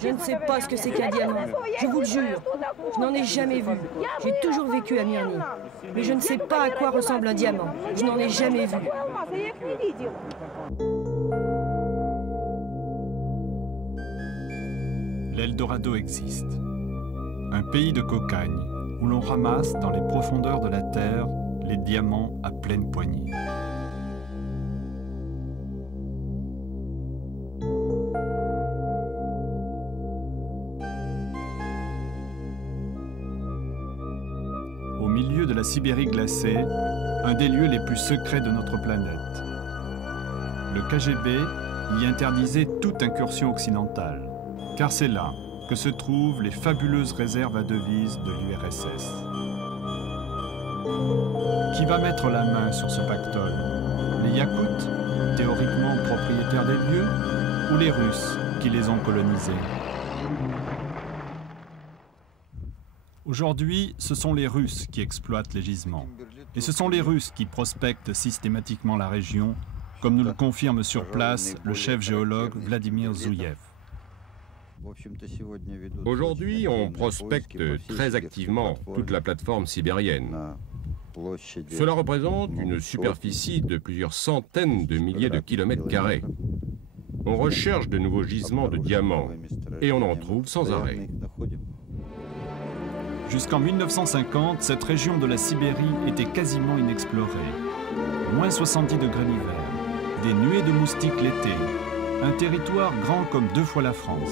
Je ne sais pas ce que c'est qu'un diamant. Je vous le jure. Je n'en ai jamais vu. J'ai toujours vécu à Mirny. Mais je ne sais pas à quoi ressemble un diamant. Je n'en ai jamais vu. L'Eldorado existe. Un pays de cocagne où l'on ramasse dans les profondeurs de la terre les diamants à pleine poignée. Au milieu de la Sibérie glacée, un des lieux les plus secrets de notre planète. Le KGB y interdisait toute incursion occidentale, car c'est là que se trouvent les fabuleuses réserves à devises de l'URSS. Qui va mettre la main sur ce pactole? Les Yakoutes, théoriquement propriétaires des lieux, ou les Russes qui les ont colonisés? Aujourd'hui, ce sont les Russes qui exploitent les gisements. Et ce sont les Russes qui prospectent systématiquement la région, comme nous le confirme sur place le chef géologue Vladimir Zouyev. Aujourd'hui, on prospecte très activement toute la plateforme sibérienne. Cela représente une superficie de plusieurs centaines de milliers de kilomètres carrés. On recherche de nouveaux gisements de diamants et on en trouve sans arrêt. Jusqu'en 1950, cette région de la Sibérie était quasiment inexplorée. Moins 70 degrés l'hiver, des nuées de moustiques l'été, un territoire grand comme 2 fois la France.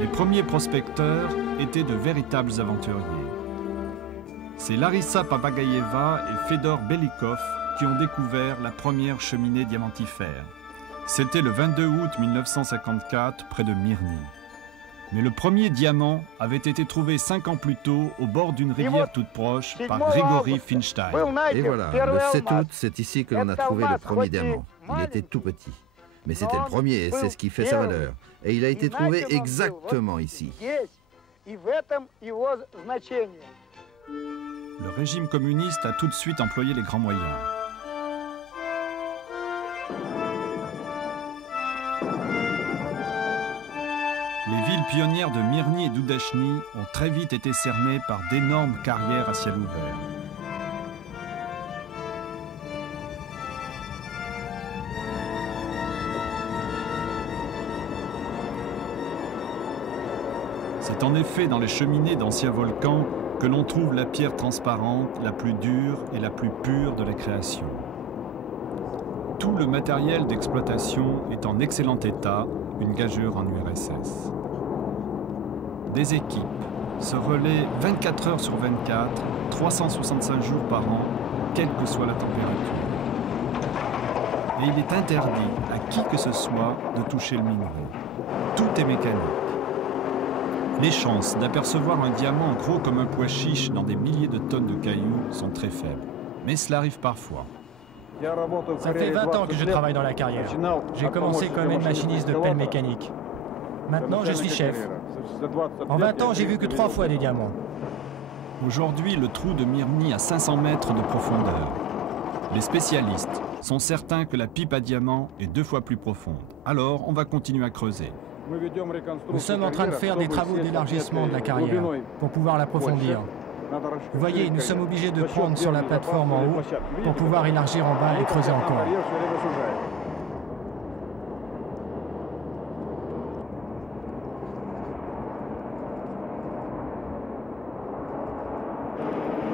Les premiers prospecteurs étaient de véritables aventuriers. C'est Larissa Papagaïeva et Fedor Belikov qui ont découvert la première cheminée diamantifère. C'était le 22 août 1954, près de Mirny. Mais le premier diamant avait été trouvé 5 ans plus tôt au bord d'une rivière toute proche par Grigory Finstein. Et voilà, le 7 août, c'est ici que l'on a trouvé le premier diamant. Il était tout petit. Mais c'était le premier et c'est ce qui fait sa valeur. Et il a été trouvé exactement ici. Le régime communiste a tout de suite employé les grands moyens. Les villes pionnières de Mirny et d'Oudachny ont très vite été cernées par d'énormes carrières à ciel ouvert. C'est en effet dans les cheminées d'anciens volcans que l'on trouve la pierre transparente, la plus dure et la plus pure de la création. Tout le matériel d'exploitation est en excellent état, une gageure en URSS. Des équipes se relaient 24 heures sur 24, 365 jours par an, quelle que soit la température. Et il est interdit à qui que ce soit de toucher le minerai. Tout est mécanique. Les chances d'apercevoir un diamant gros comme un pois chiche dans des milliers de tonnes de cailloux sont très faibles. Mais cela arrive parfois. Ça fait 20 ans que je travaille dans la carrière. J'ai commencé comme aide machiniste de pelle mécanique. Maintenant, je suis chef. En 20 ans, j'ai vu que 3 fois des diamants. Aujourd'hui, le trou de Mirny a 500 mètres de profondeur. Les spécialistes sont certains que la pipe à diamant est 2 fois plus profonde. Alors, on va continuer à creuser. Nous sommes en train de faire des travaux d'élargissement de la carrière pour pouvoir l'approfondir. Vous voyez, nous sommes obligés de prendre sur la plateforme en haut pour pouvoir élargir en bas et creuser encore.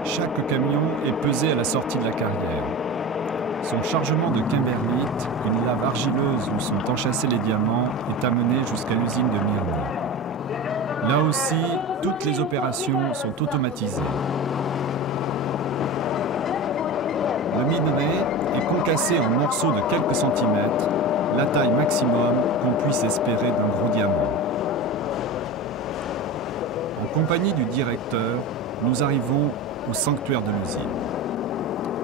Chaque camion est pesé à la sortie de la carrière. Son chargement de kimberlite, une lave argileuse où sont enchâssés les diamants, est amené jusqu'à l'usine de Mirny. Là aussi, toutes les opérations sont automatisées. Le minerai est concassé en morceaux de quelques centimètres, la taille maximum qu'on puisse espérer d'un gros diamant. En compagnie du directeur, nous arrivons au sanctuaire de l'usine.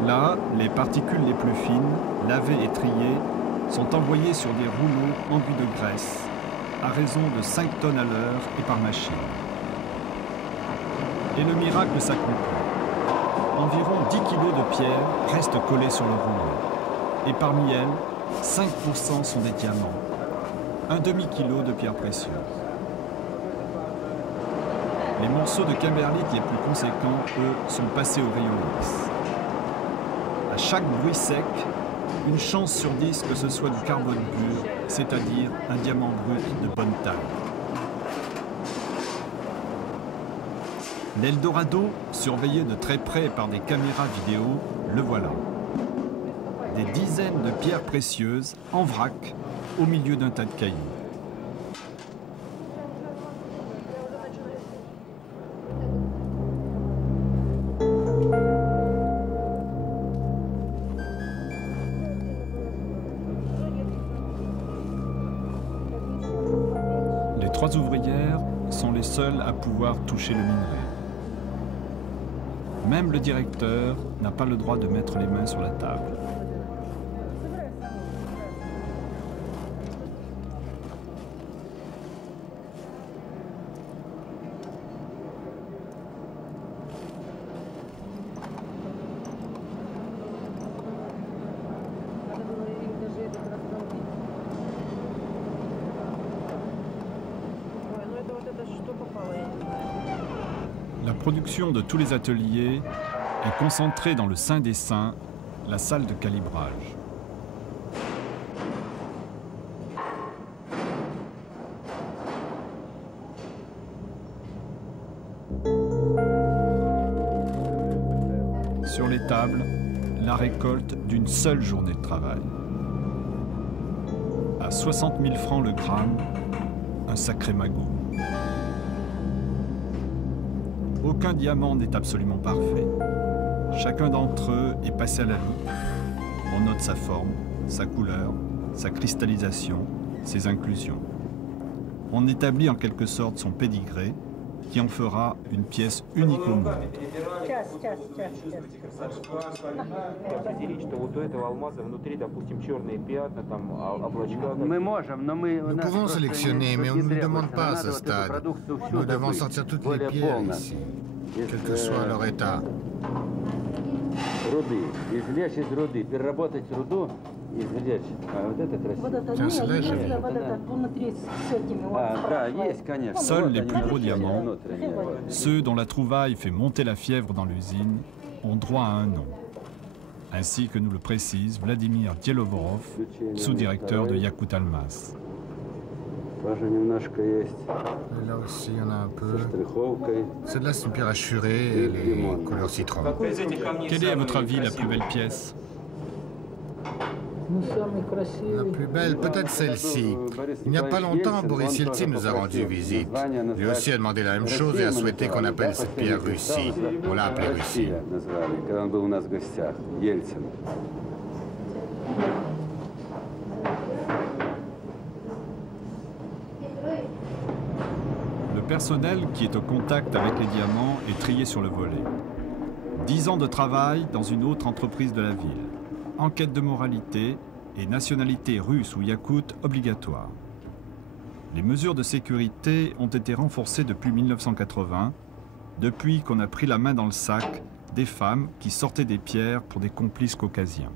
Là, les particules les plus fines, lavées et triées, sont envoyées sur des rouleaux enduits de graisse, à raison de 5 tonnes à l'heure et par machine. Et le miracle s'accomplit. Environ 10 kilos de pierre restent collés sur le rouleau. Et parmi elles, 5% sont des diamants. un demi-kilo de pierres précieuses. Les morceaux de kimberlite les plus conséquents, eux, sont passés au rayon X. À chaque bruit sec, une chance sur 10 que ce soit du carbone pur, c'est-à-dire un diamant brut de bonne taille. L'Eldorado, surveillé de très près par des caméras vidéo, le voilà. Des dizaines de pierres précieuses en vrac au milieu d'un tas de cailloux. Les 3 ouvrières sont les seules à pouvoir toucher le minerai. Même le directeur n'a pas le droit de mettre les mains sur la table. La production de tous les ateliers est concentrée dans le Saint des Saints, la salle de calibrage. Sur les tables, la récolte d'une seule journée de travail. À 60 000 francs le gramme, un sacré magot. Aucun diamant n'est absolument parfait. Chacun d'entre eux est passé à la loupe. On note sa forme, sa couleur, sa cristallisation, ses inclusions. On établit en quelque sorte son pédigré, qui en fera une pièce unique au monde. Nous pouvons sélectionner, mais on ne nous demande pas à ce stade. Nous devons sortir toutes les pierres ici, quel que soit leur état. Tiens, celle-là, j'ai vu. Seuls les plus gros diamants, ceux dont la trouvaille fait monter la fièvre dans l'usine, ont droit à un nom. Ainsi que nous le précise Vladimir Dielovorov, sous-directeur de Yakut Almaz. Là aussi, il y en a un peu. Celle-là, c'est une pierre hachurée et les couleurs citron. Quelle est, à votre avis, la plus belle pièce? La plus belle, peut-être celle-ci. Il n'y a pas longtemps, Boris Yeltsin nous a rendu visite. Lui aussi a demandé la même chose et a souhaité qu'on appelle cette pierre Russie. On l'a appelée Russie. Le personnel qui est au contact avec les diamants est trié sur le volet. 10 ans de travail dans une autre entreprise de la ville. Enquête de moralité et nationalité russe ou yakoute obligatoire. Les mesures de sécurité ont été renforcées depuis 1980, depuis qu'on a pris la main dans le sac des femmes qui sortaient des pierres pour des complices caucasiens.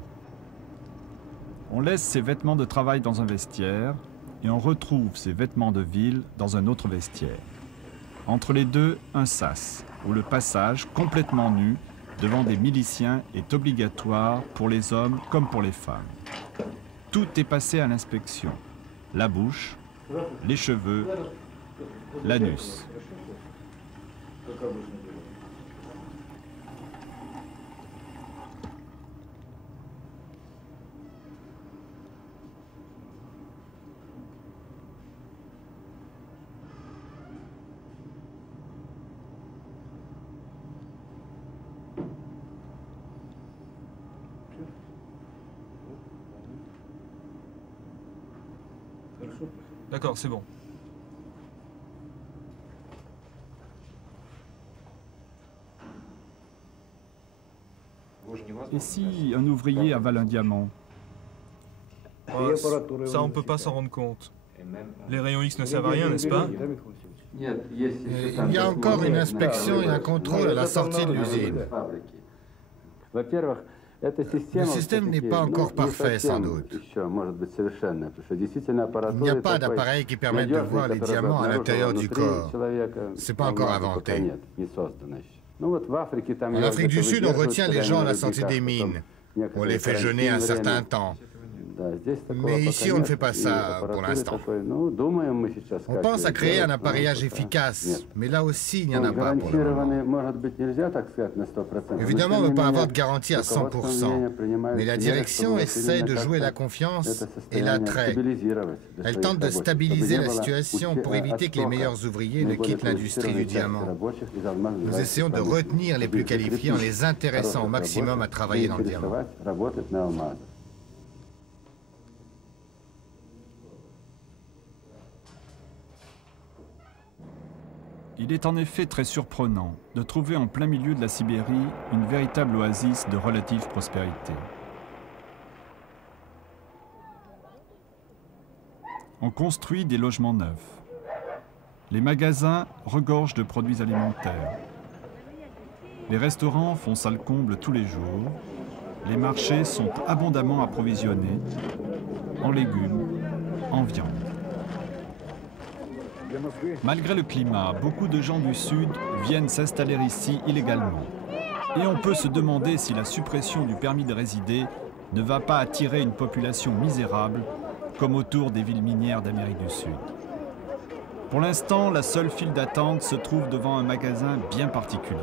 On laisse ses vêtements de travail dans un vestiaire et on retrouve ses vêtements de ville dans un autre vestiaire. Entre les deux, un sas, où le passage, complètement nu, devant des miliciens est obligatoire pour les hommes comme pour les femmes. Tout est passé à l'inspection. La bouche, les cheveux, l'anus. D'accord, c'est bon. Et si un ouvrier avale un diamant? Ça, on peut pas s'en rendre compte. Les rayons X ne servent à rien, n'est-ce pas? Il y a encore une inspection et un contrôle à la sortie de l'usine. Le système n'est pas encore parfait, sans doute. Il n'y a pas d'appareil qui permette de voir les diamants à l'intérieur du corps. C'est pas encore inventé. En Afrique du Sud, on retient les gens à la sortie des mines. On les fait jeûner un certain temps. Mais ici, on ne fait pas ça pour l'instant. On pense à créer un appareillage efficace, mais là aussi, il n'y en a pas pour le moment. Évidemment, on ne peut pas avoir de garantie à 100%, mais la direction essaie de jouer la confiance et l'attrait. Elle tente de stabiliser la situation pour éviter que les meilleurs ouvriers ne quittent l'industrie du diamant. Nous essayons de retenir les plus qualifiés en les intéressant au maximum à travailler dans le diamant. Il est en effet très surprenant de trouver en plein milieu de la Sibérie une véritable oasis de relative prospérité. On construit des logements neufs. Les magasins regorgent de produits alimentaires. Les restaurants font salle comble tous les jours. Les marchés sont abondamment approvisionnés en légumes, en viande. Malgré le climat, beaucoup de gens du Sud viennent s'installer ici illégalement. Et on peut se demander si la suppression du permis de résider ne va pas attirer une population misérable, comme autour des villes minières d'Amérique du Sud. Pour l'instant, la seule file d'attente se trouve devant un magasin bien particulier,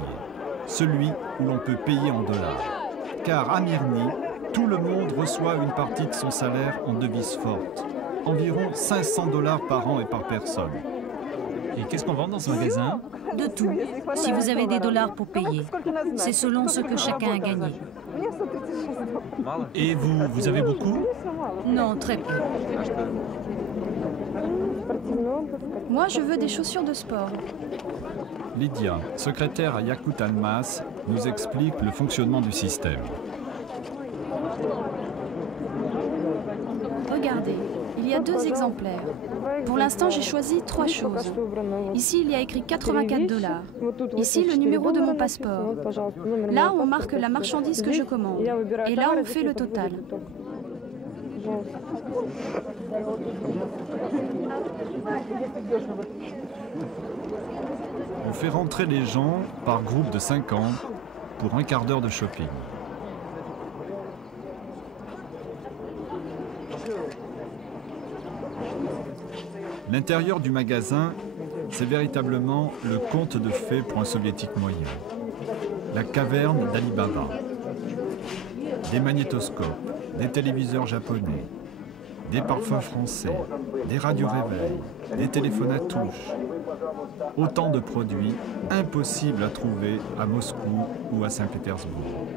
celui où l'on peut payer en dollars. Car à Mirny, tout le monde reçoit une partie de son salaire en devises fortes, environ 500 $ par an et par personne. Et qu'est-ce qu'on vend dans ce magasin? De tout, si vous avez des dollars pour payer. C'est selon ce que chacun a gagné. Et vous avez beaucoup? Non, très peu. Moi, je veux des chaussures de sport. Lydia, secrétaire à Yakut Almas, nous explique le fonctionnement du système. Regardez, il y a 2 exemplaires. Pour l'instant, j'ai choisi 3 choses. Ici, il y a écrit 84 $. Ici, le numéro de mon passeport. Là, on marque la marchandise que je commande. Et là, on fait le total. On fait rentrer les gens par groupe de 50 pour un quart d'heure de shopping. L'intérieur du magasin, c'est véritablement le conte de fées pour un soviétique moyen. La caverne d'Ali Baba. Des magnétoscopes, des téléviseurs japonais, des parfums français, des radios réveils, des téléphones à touche. Autant de produits impossibles à trouver à Moscou ou à Saint-Pétersbourg.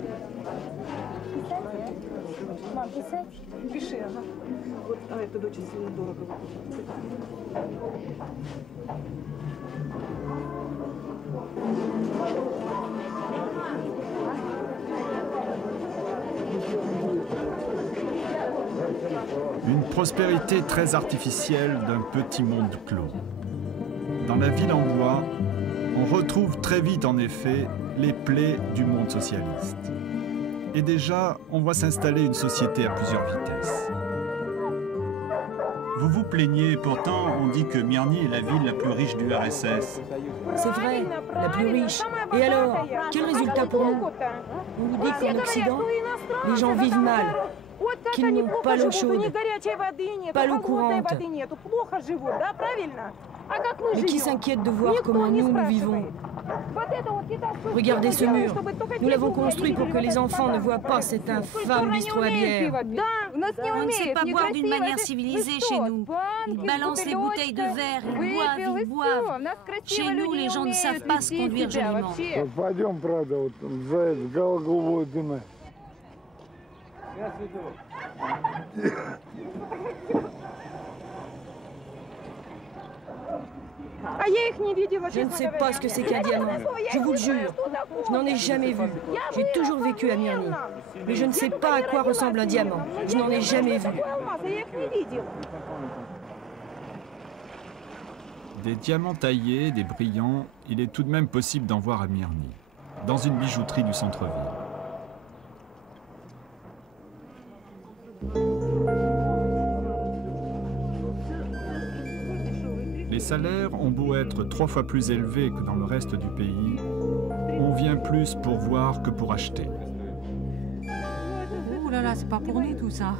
Une prospérité très artificielle d'un petit monde clos. Dans la ville en bois, on retrouve très vite en effet les plaies du monde socialiste. Et déjà, on voit s'installer une société à plusieurs vitesses. Vous vous plaignez, pourtant on dit que Mirny est la ville la plus riche du RSS. C'est vrai, la plus riche. Et alors, quel résultat pour nous? On nous dit qu'en Occident, les gens vivent mal, qu'ils n'ont pas l'eau chaude, pas l'eau courante. Mais qui s'inquiète de voir comment nous vivons? Regardez ce mur. Nous l'avons construit pour que les enfants ne voient pas cet infâme bistrot à bière. On ne sait pas boire d'une manière civilisée chez nous. Ils balancent les bouteilles de verre, ils boivent. Chez nous, les gens ne savent pas se conduire joliment. Je ne sais pas ce que c'est qu'un diamant, je vous le jure. Je n'en ai jamais vu. J'ai toujours vécu à Mirny. Mais je ne sais pas à quoi ressemble un diamant. Je n'en ai jamais vu. Des diamants taillés, des brillants, il est tout de même possible d'en voir à Mirny, dans une bijouterie du centre-ville. Les salaires ont beau être 3 fois plus élevés que dans le reste du pays, on vient plus pour voir que pour acheter. Oh là là, c'est pas pour nous tout ça.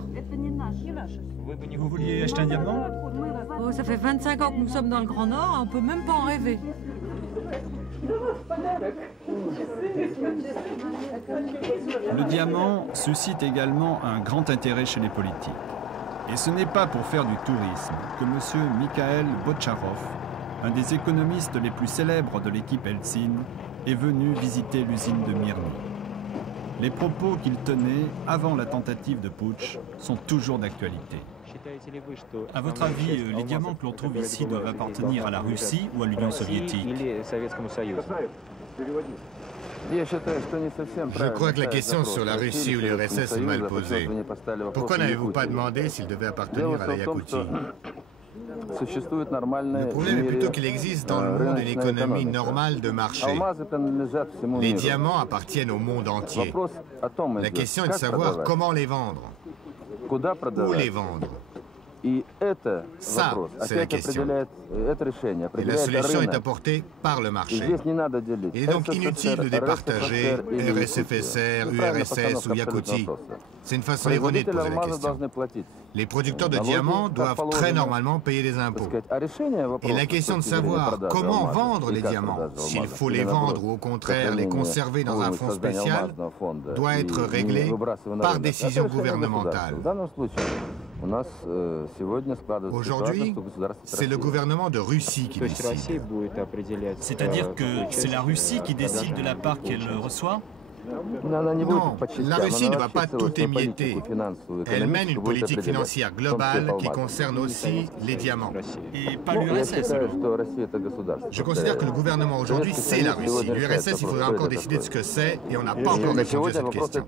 Vous vouliez acheter un diamant? Oh, ça fait 25 ans que nous sommes dans le Grand Nord, on peut même pas en rêver. Le diamant suscite également un grand intérêt chez les politiques. Et ce n'est pas pour faire du tourisme que M. Mikhail Botcharov, un des économistes les plus célèbres de l'équipe Eltsine, est venu visiter l'usine de Myrny. Les propos qu'il tenait avant la tentative de putsch sont toujours d'actualité. À votre avis, les diamants que l'on trouve ici doivent appartenir à la Russie ou à l'Union soviétique? Je crois que la question sur la Russie ou l'URSS est mal posée. Pourquoi n'avez-vous pas demandé s'il devait appartenir à la Yakoutie? Le problème est plutôt qu'il existe dans le monde une économie normale de marché. Les diamants appartiennent au monde entier. La question est de savoir comment les vendre. Où les vendre? Ça, c'est la question. Et la solution est apportée par le marché. Il est donc inutile de départager RSFSR, URSS ou Yakoutie. C'est une façon erronée de poser la question. Les producteurs de diamants doivent très normalement payer des impôts. Et la question de savoir comment vendre les diamants, s'il faut les vendre ou au contraire les conserver dans un fonds spécial, doit être réglée par décision gouvernementale. Aujourd'hui, c'est le gouvernement de Russie qui décide. C'est-à-dire que c'est la Russie qui décide de la part qu'elle reçoit? Non, la Russie ne va pas tout émietter. Elle mène une politique financière globale qui concerne aussi les diamants. Et pas l'URSS alors? Je considère que le gouvernement aujourd'hui, c'est la Russie. L'URSS, il faudra encore décider de ce que c'est et on n'a pas encore répondu à cette question.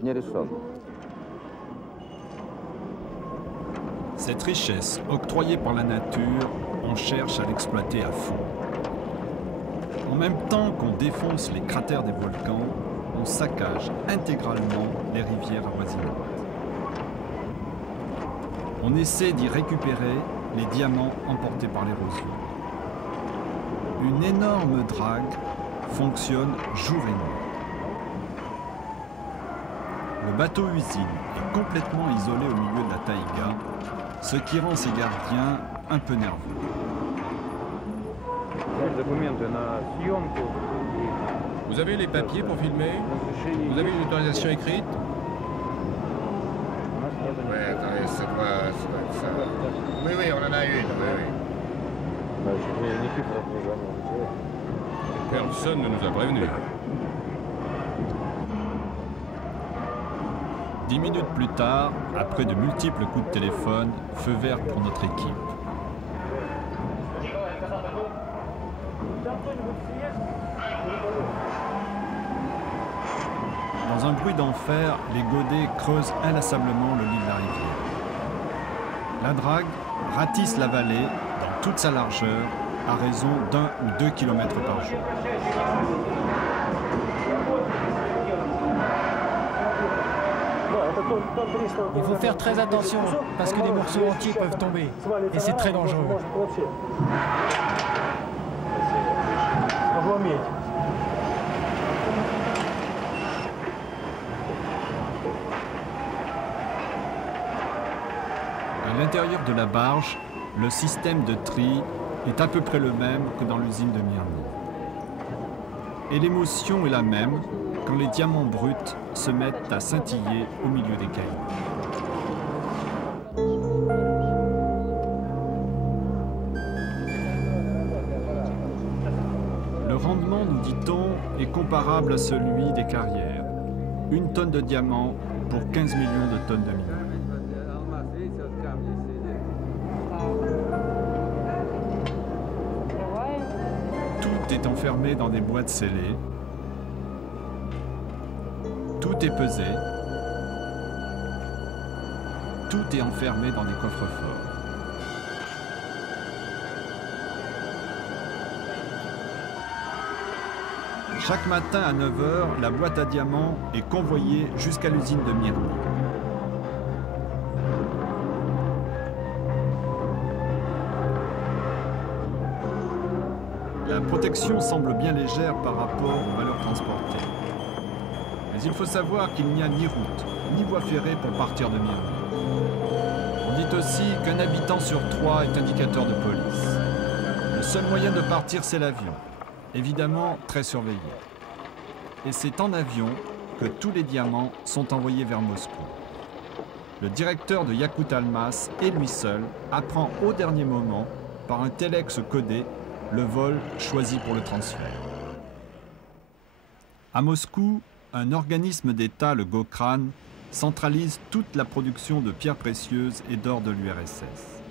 Cette richesse octroyée par la nature, on cherche à l'exploiter à fond. En même temps qu'on défonce les cratères des volcans, on saccage intégralement les rivières avoisinantes. On essaie d'y récupérer les diamants emportés par l'érosion. Une énorme drague fonctionne jour et nuit. Le bateau-usine est complètement isolé au milieu de la taïga, ce qui rend ses gardiens un peu nerveux. Vous avez les papiers pour filmer? Vous avez une autorisation écrite? Oui, attendez, ça doit être ça. Oui, on en a une, Personne ne nous a prévenus. 10 minutes plus tard, après de multiples coups de téléphone, feu vert pour notre équipe. Dans un bruit d'enfer, les godets creusent inlassablement le lit de la rivière. La drague ratisse la vallée dans toute sa largeur à raison d'1 ou 2 km par jour. Il faut faire très attention parce que des morceaux entiers peuvent tomber et c'est très dangereux. À l'intérieur de la barge, le système de tri est à peu près le même que dans l'usine de Myrny. Et l'émotion est la même quand les diamants bruts se mettent à scintiller au milieu des cailloux. Le rendement, nous dit-on, est comparable à celui des carrières. 1 tonne de diamants pour 15 millions de tonnes de minerais. Tout est enfermé dans des boîtes scellées. Tout est pesé. Tout est enfermé dans des coffres-forts. Chaque matin à 9 h, la boîte à diamants est convoyée jusqu'à l'usine de Myrny. La protection semble bien légère par rapport aux valeurs transportées. Mais il faut savoir qu'il n'y a ni route, ni voie ferrée pour partir de Mirny. On dit aussi qu'un habitant sur 3 est indicateur de police. Le seul moyen de partir, c'est l'avion, évidemment très surveillé. Et c'est en avion que tous les diamants sont envoyés vers Moscou. Le directeur de Yakut Almas et lui seul apprend au dernier moment, par un telex codé, le vol choisi pour le transfert. À Moscou, un organisme d'État, le Gokran, centralise toute la production de pierres précieuses et d'or de l'URSS.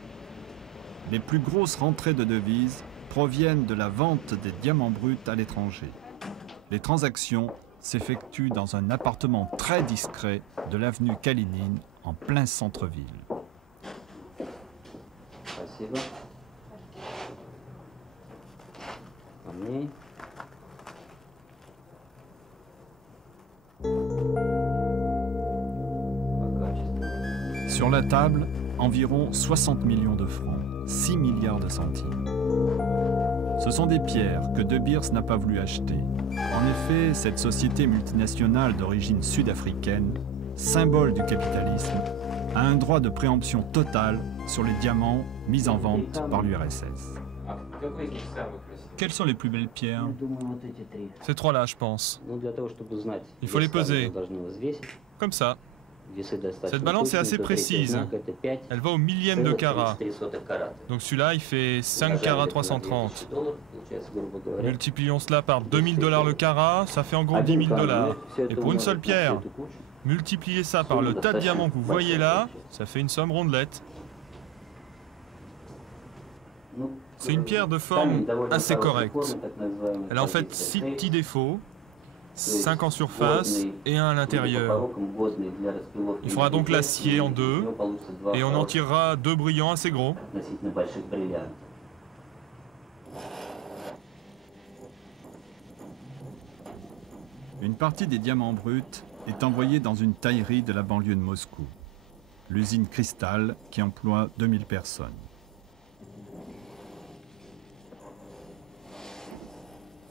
Les plus grosses rentrées de devises proviennent de la vente des diamants bruts à l'étranger. Les transactions s'effectuent dans un appartement très discret de l'avenue Kalinine, en plein centre-ville. Спасибо. Камни. Sur la table, environ 60 millions de francs, 6 milliards de centimes. Ce sont des pierres que De Beers n'a pas voulu acheter. En effet, cette société multinationale d'origine sud-africaine, symbole du capitalisme, a un droit de préemption total sur les diamants mis en vente par l'URSS. Quelles sont les plus belles pierres? Ces trois-là, je pense. Il faut les peser. Comme ça. Cette balance est assez précise. Elle va au millième de carat. Donc celui-là, il fait 5 carats 330. Multiplions cela par $2000 le carat, ça fait en gros $10 000. Et pour une seule pierre, multipliez ça par le tas de diamants que vous voyez là, ça fait une somme rondelette. C'est une pierre de forme assez correcte. Elle a en fait 6 petits défauts. 5 en surface et 1 à l'intérieur. Il faudra donc la scier en 2 et on en tirera 2 brillants assez gros. Une partie des diamants bruts est envoyée dans une taillerie de la banlieue de Moscou, l'usine Cristal qui emploie 2000 personnes.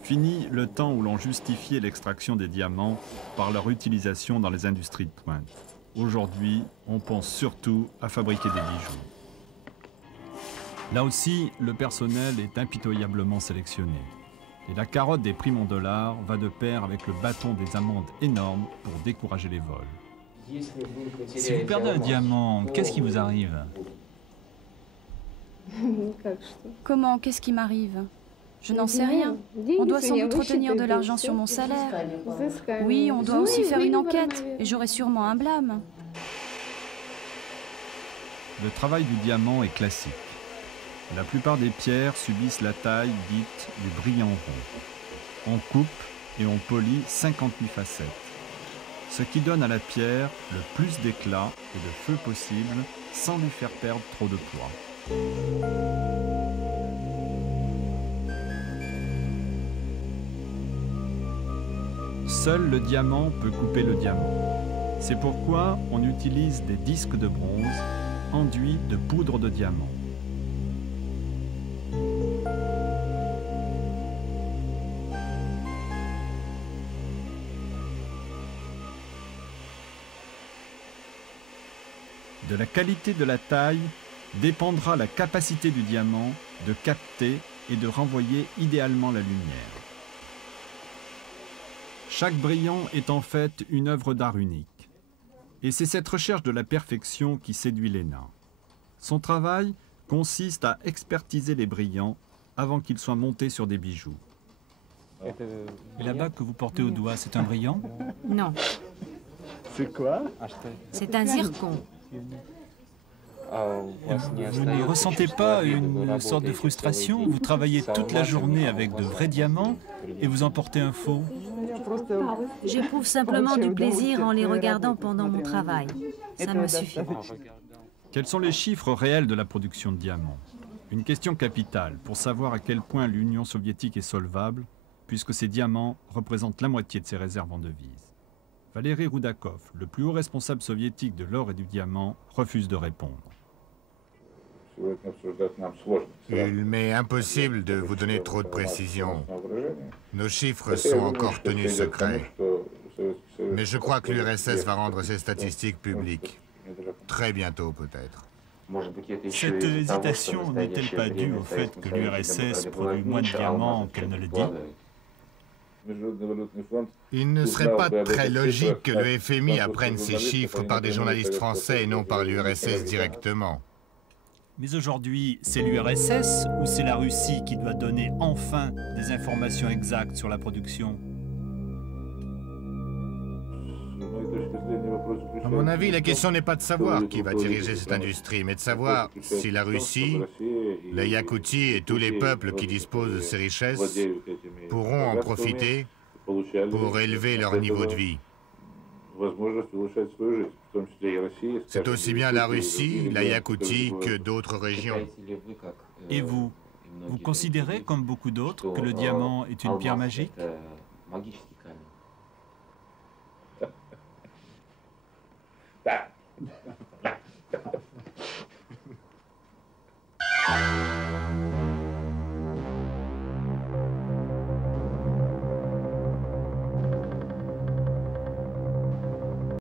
Fini le temps où l'on justifiait l'extraction des diamants par leur utilisation dans les industries de pointe. Aujourd'hui, on pense surtout à fabriquer des bijoux. Là aussi, le personnel est impitoyablement sélectionné. Et la carotte des primes en dollars va de pair avec le bâton des amendes énormes pour décourager les vols. Si vous perdez un diamant, qu'est-ce qui vous arrive? Comment? Qu'est-ce qui m'arrive? Je n'en sais rien. On doit sans doute retenir de l'argent sur mon salaire. Oui, on doit aussi faire une enquête, et j'aurai sûrement un blâme. Le travail du diamant est classique. La plupart des pierres subissent la taille dite du brillant rond. On coupe et on polit 58 facettes, ce qui donne à la pierre le plus d'éclat et de feu possible sans lui faire perdre trop de poids. Seul le diamant peut couper le diamant. C'est pourquoi on utilise des disques de bronze enduits de poudre de diamant. De la qualité de la taille dépendra la capacité du diamant de capter et de renvoyer idéalement la lumière. Chaque brillant est en fait une œuvre d'art unique. Et c'est cette recherche de la perfection qui séduit Léna. Son travail consiste à expertiser les brillants avant qu'ils soient montés sur des bijoux. Et la bague que vous portez au doigt, c'est un brillant? Non. C'est quoi? C'est un zircon. Vous ne ressentez pas une sorte de frustration? Vous travaillez toute la journée avec de vrais diamants et vous en portez un faux? J'éprouve simplement du plaisir en les regardant pendant mon travail. Ça me suffit. Quels sont les chiffres réels de la production de diamants? Une question capitale pour savoir à quel point l'Union soviétique est solvable, puisque ces diamants représentent la moitié de ses réserves en devises. Valéry Roudakov, le plus haut responsable soviétique de l'or et du diamant, refuse de répondre. Il m'est impossible de vous donner trop de précisions. Nos chiffres sont encore tenus secrets. Mais je crois que l'URSS va rendre ses statistiques publiques. Très bientôt, peut-être. Cette hésitation n'est-elle pas due au fait que l'URSS produit moins de diamants qu'elle ne le dit? Il ne serait pas très logique que le FMI apprenne ces chiffres par des journalistes français et non par l'URSS directement. Mais aujourd'hui, c'est l'URSS ou c'est la Russie qui doit donner enfin des informations exactes sur la production? À mon avis, la question n'est pas de savoir qui va diriger cette industrie, mais de savoir si la Russie, la Yakoutie et tous les peuples qui disposent de ces richesses pourront en profiter pour élever leur niveau de vie. C'est aussi bien la Russie, la Yakoutie que d'autres régions. Et vous considérez, comme beaucoup d'autres, que le diamant est une pierre magique?